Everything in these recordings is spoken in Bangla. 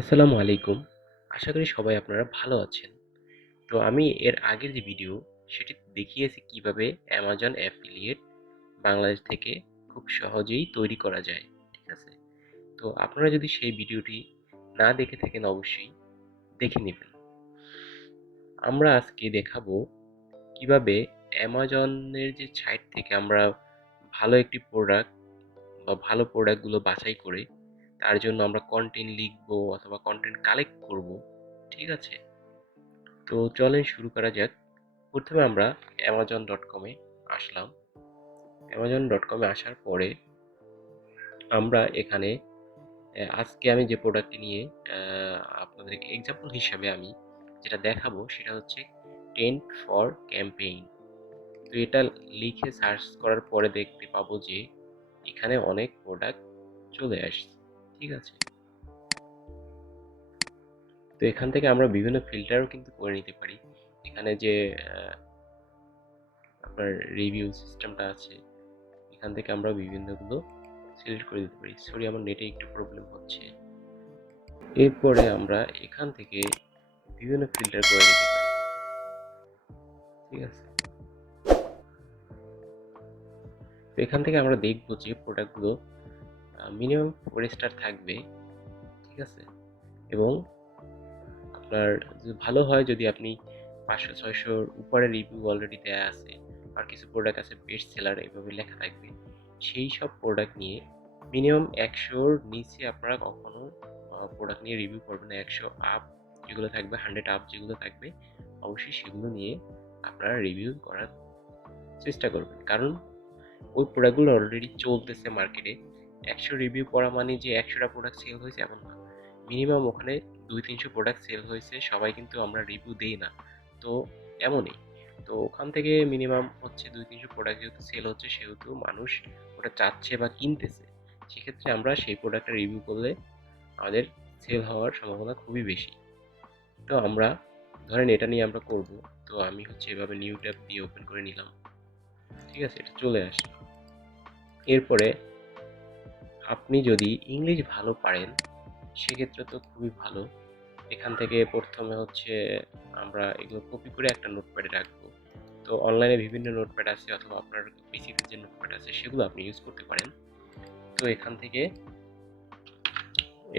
আসসালামু আলাইকুম। আশা করি সবাই আপনারা ভালো আছেন। তো আমি এর আগের যে ভিডিও সেটি দেখিয়েছি কিভাবে Amazon অ্যাফিলিয়েট বাংলাদেশ থেকে খুব সহজেই তৈরি করা যায়। ঠিক আছে? তো আপনারা যদি সেই ভিডিওটি না দেখে থাকেন অবশ্যই দেখে নিবেন। আমরা আজকে দেখাবো কিভাবে Amazon-এর যে সাইট থেকে আমরা ভালো একটি প্রোডাক্ট বা ভালো প্রোডাক্টগুলো বাছাই করে তার জন্য আমরা কনটেন্ট লিখবো অথবা কনটেন্ট কালেক্ট করব। ঠিক আছে? তো চলেন শুরু করা যাক। প্রথমে আমরা amazon.com এ আসলাম। amazon.com এ আসার পরে আমরা এখানে আজকে আমি যে প্রোডাক্টটি নিয়ে আপনাদের এক্সাম্পল হিসাবে আমি যেটা দেখাবো সেটা হচ্ছে টেন্ট ফর ক্যাম্পেইন। তো এটা লিখে সার্চ করার পরে দেখতে পাবো যে এখানে অনেক প্রোডাক্ট চলে আসছে। ঠিক আছে? তো এখান থেকে আমরা বিভিন্ন ফিল্টারও কিন্তু করে নিতে পারি। এখানে যে আপনার রিভিউ সিস্টেমটা আছে এখান থেকে আমরা বিভিন্নগুলো সিলেক্ট করে দিতে পারি। সরি আমার নেটে একটু প্রবলেম হচ্ছে। এরপরে আমরা এখান থেকে বিভিন্ন ফিল্টার করে নিতে পারি। ঠিক আছে? তো এখান থেকে আমরা দেখব যে প্রোডাক্টগুলো মিনিমাম 4 স্টার থাকবে। ঠিক আছে? এবং আপনার ভালো হয় যদি আপনি 500-600 র উপরে রিভিউ অলরেডি দেয়া আছে। আর কিছু প্রোডাক্ট আছে বেস্ট সেলার এভাবে লেখা থাকবে। সেই সব প্রোডাক্ট নিয়ে মিনিমাম 100 র নিচে আপনারা কখনো প্রোডাক্ট নিয়ে রিভিউ করবেন না। 100 আপ যেগুলো থাকবে, 100 আপ যেগুলো থাকবে অবশ্যই সেগুলো নিয়ে আপনারা রিভিউ করার চেষ্টা করবেন। কারণ ওই প্রোডাক্টগুলো অলরেডি চলতেছে মার্কেটে। 100 রিভিউ করা মানে যে 100 টা প্রোডাক্ট সেল হয়েছে এমন না। মিনিমাম ওখানে 200-300 প্রোডাক্ট সেল হয়েছে। সবাই কিন্তু আমরা রিভিউ দেই না। তো এমনই। তো ওখান থেকে মিনিমাম হচ্ছে 200-300 প্রোডাক্ট যেহেতু সেল হচ্ছে সেহেতু মানুষ ওটা চাচ্ছে বা কিনতেছে। সেক্ষেত্রে আমরা সেই প্রোডাক্টটা রিভিউ করলে আমাদের সেল হওয়ার সম্ভাবনা খুবই বেশি। তো আমরা ধরেন এটা নিয়ে আমরা করব। তো আমি হচ্ছে এভাবে নিউ ট্যাব দিয়ে ওপেন করে নিলাম। ঠিক আছে? এটা চলে আসলো। এরপরে আপনি যদি ইংলিশ ভালো পারেন সেক্ষেত্রে তো খুবই ভালো। এখান থেকে প্রথমে হচ্ছে আমরা এগুলো কপি করে একটা নোটপ্যাডে রাখবো। তো অনলাইনে বিভিন্ন নোটপ্যাড আছে অথবা আপনার পিসিতে যে নোটপ্যাড আছে সেগুলো আপনি ইউজ করতে পারেন। তো এখান থেকে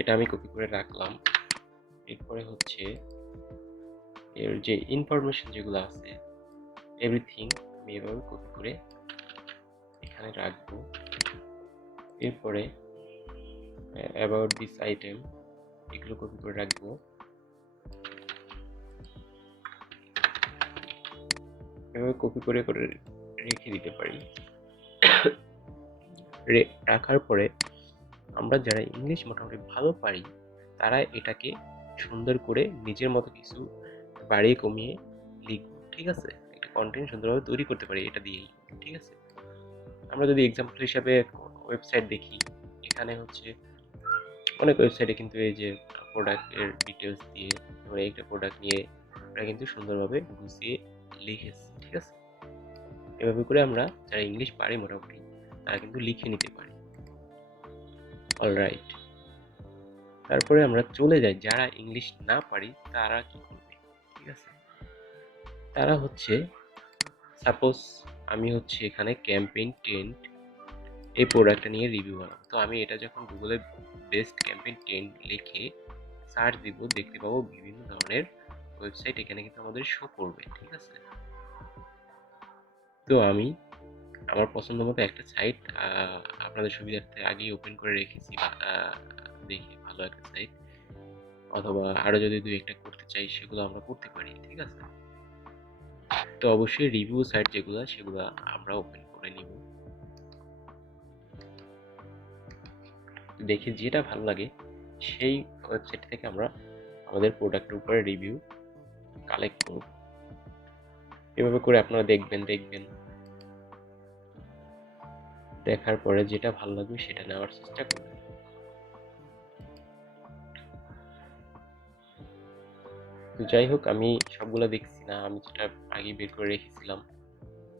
এটা আমি কপি করে রাখলাম। এরপরে হচ্ছে এর যে ইনফরমেশন যেগুলো আছে এভরিথিং আমি এভাবে কপি করে এখানে রাখবো। এরপরে অ্যাবাউট দিস আইটেম এগুলো কপি করে রাখবো। এভাবে কপি করে করে রেখে দিতে পারি। রাখার পরে আমরা যারা ইংলিশ মোটামুটি ভালো পারি তারা এটাকে সুন্দর করে নিজের মতো কিছু বাড়িয়ে কমিয়ে লিখব। ঠিক আছে? একটা কন্টেন্ট সুন্দরভাবে তৈরি করতে পারি এটা দিয়েই। ঠিক আছে? আমরা যদি এক্সাম্পল হিসাবে ওয়েবসাইট দেখি এখানে হচ্ছে অনেক ওয়েবসাইটে কিন্তু এই যে প্রোডাক্টের ডিটেলস দিয়ে যেমন একটা প্রোডাক্ট নিয়ে ওরা কিন্তু সুন্দরভাবে গুছিয়ে লিখেছে। ঠিক আছে? এভাবে করে আমরা যারা ইংলিশ পারি মোটামুটি তারা কিন্তু লিখে নিতে পারি। অলরাইট। তারপরে আমরা চলে যাই যারা ইংলিশ না পারি তারা কি করবে? ঠিক আছে? তারা হচ্ছে সাপোজ আমি হচ্ছে এখানে ক্যাম্পেইন টেন্ট এই প্রোডাক্টটা নিয়ে রিভিউ বানাবো। তো আমি এটা যখন গুগলে বেস্ট ক্যাম্পেইন টেন্ট লিখে সার্চ দিব দেখতে পাবো বিভিন্ন ধরনের ওয়েবসাইট এখানে কিন্তু আমাদের শো করবে। ঠিক আছে? তো আমি আমার পছন্দ মতো একটা সাইট আপনাদের সুবিধার্থে আগেই ওপেন করে রেখেছি দেখি ভালো একটা সাইট অথবা আরো যদি ২-১ টা করতে চাই সেগুলো আমরা করতে পারি। ঠিক আছে? তো অবশ্যই রিভিউ সাইট যেগুলা সেগুলা আমরা ওপেন করে নিব। দেখে যেটা ভালো লাগে সেই ওয়েবসাইট থেকে আমরা আমাদের প্রোডাক্টের উপরে রিভিউ কালেক্ট করব। এভাবে করে আপনারা দেখবেন দেখার পরে যেটা ভালো লাগবে সেটা নেওয়ার চেষ্টা করবেন। তো যাই হোক আমি সবগুলা দেখছি না, আমি যেটা আগেই বের করে রেখেছিলাম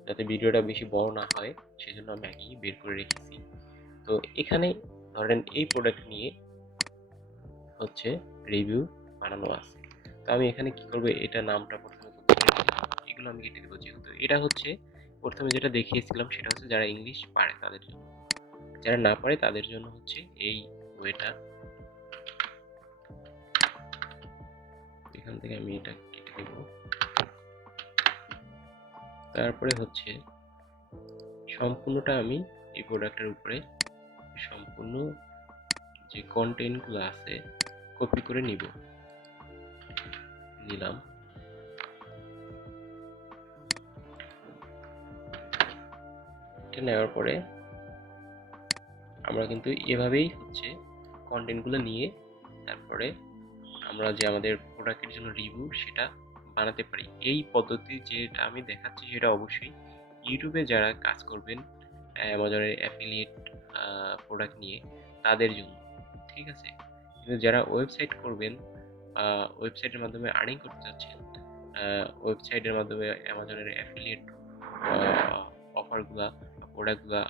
যাতে ভিডিওটা বেশি বড় না হয় সেজন্য আমি আগেই বের করে রেখেছি। তো এখানে ধরেন এই প্রোডাক্ট নিয়ে হচ্ছে রিভিউ বানানো আছে। তো আমি এখানে কি করব, এটা নামটা প্রথমে কেটে দিলাম, এগুলো আমি কেটে দেবো, যেহেতু এটা হচ্ছে প্রথমে যেটা দেখিয়েছিলাম সেটা হচ্ছে যারা ইংলিশ পারে তাদের জন্য, যারা না পারে তাদের জন্য হচ্ছে এই ওয়েটা। এখান থেকে আমি এটা কেটে দেব। তারপরে হচ্ছে সম্পূর্ণটা আমি এই প্রোডাক্টের উপরে সম্পূর্ণ যে কন্টেন্টগুলো আছে কপি করে নিলাম। এটা নেওয়ার পরে আমরা কিন্তু এভাবেই হচ্ছে কন্টেন্টগুলো নিয়ে তারপরে আমরা যে আমাদের প্রোডাক্টের জন্য রিভিউ সেটা বানাতে পারি। এই পদ্ধতি যেটা আমি দেখাচ্ছি সেটা অবশ্যই ইউটিউবে যারা কাজ করবেন অ্যামাজনের অ্যাফিলিয়েট প্রোডাক্ট নিয়ে তাদের জন্য, ঠিক আছে? কিন্তু যারা ওয়েবসাইট করবেন, ওয়েবসাইটের মাধ্যমে আর্নিং করতে চাচ্ছেন, ওয়েবসাইটের মাধ্যমে অ্যামাজনের অ্যাফিলিয়েট অফারগুলা প্রোডাক্টগুলা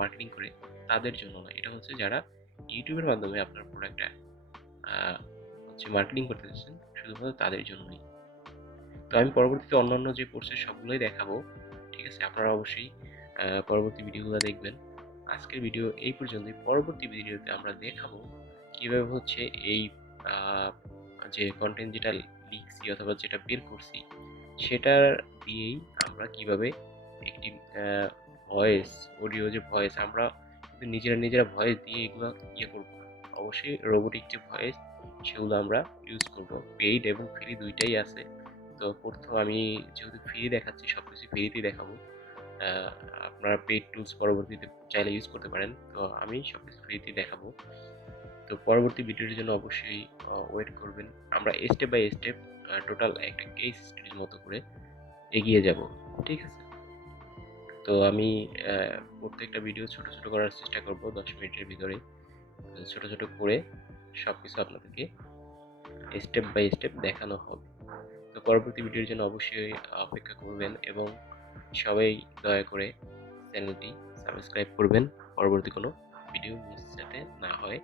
মার্কেটিং করে তাদের জন্য না। এটা হচ্ছে যারা ইউটিউবের মাধ্যমে আপনার প্রোডাক্টটা হচ্ছে মার্কেটিং করতে চাচ্ছেন শুধুমাত্র তাদের জন্যই। তো আমি পরবর্তীতে অন্যান্য যে কোর্সের সবগুলোই দেখাবো, ঠিক আছে? আপনারা অবশ্যই পরবর্তী ভিডিওগুলো দেখবেন। আজকের ভিডিও এই পর্যন্তই। পরবর্তী ভিডিওতে আমরা দেখাবো কিভাবে হচ্ছে এই যে কন্টেন্ট যেটা লিখছি অথবা যেটা বের করছি সেটা দিয়েই আমরা কিভাবে একটি ভয়েস, অডিও যে ভয়েস আমরা কিন্তু নিজেরা ভয়েস দিয়ে এগুলো করবো না। অবশ্যই রোবোটিক যে ভয়েস সেগুলো আমরা ইউজ করব। পেইড এবং ফ্রি দুইটাই আছে। তো প্রথম আমি যেহেতু ফ্রি দেখাচ্ছি সবকিছু ফ্রিতেই দেখাবো। আপনারা পেইড টুলস পরবর্তীতে চাইলে ইউজ করতে পারেন। তো আমি সবকিছু ফ্রিতেই দেখাবো। তো পরবর্তী ভিডিওর জন্য অবশ্যই ওয়েট করবেন। আমরা স্টেপ বাই স্টেপ টোটাল একটা কেস স্টাডির মতো করে এগিয়ে যাব, ঠিক আছে? তো আমি প্রত্যেকটা ভিডিও ছোট করার চেষ্টা করব 10 মিনিটের ভিতরে। ছোট করে সবকিছু আপনাদেরকে স্টেপ বাই স্টেপ দেখানো হবে। তো পরবর্তী ভিডিওর জন্য অবশ্যই অপেক্ষা করবেন এবং সবাই দয়া করে চ্যানেলটি সাবস্ক্রাইব করবেন পরবর্তী কোনো ভিডিও মিস যাতে না হয়।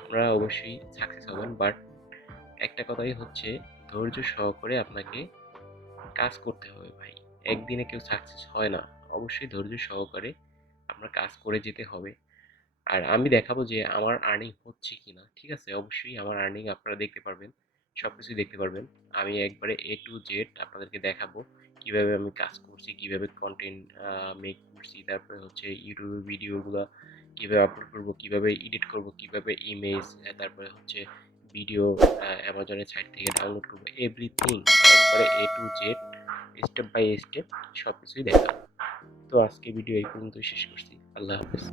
আপনারা অবশ্যই সাকসেস হবেন, বাট একটা কথাই হচ্ছে ধৈর্য সহকারে আপনাকে কাজ করতে হবে ভাই। একদিনে কেউ সাকসেস হয় না। অবশ্যই ধৈর্য সহকারে আপনার কাজ করে যেতে হবে। আর আমি দেখাবো যে আমার আর্নিং হচ্ছে কিনা, ঠিক আছে? অবশ্যই আমার আর্নিং আপনারা দেখতে পারবেন, সবকিছুই দেখতে পারবেন। আমি একবারে A to Z আপনাদেরকে দেখাবো কিভাবে আমি কাজ করছি, কিভাবে কন্টেন্ট মেক করছি, তারপরে হচ্ছে ইউটিউবে ভিডিওগুলো কিভাবে আপলোড করব, কিভাবে এডিট করব, কিভাবে ইমেজ, তারপরে হচ্ছে ভিডিও অ্যামাজনের সাইট থেকে ডাউনলোড করব, এভরিথিং একবারে A to Z step by step সবকিছুই দেখাবো। তো আজকে ভিডিও এই পর্যন্তই শেষ করছি। আল্লাহ হাফেজ।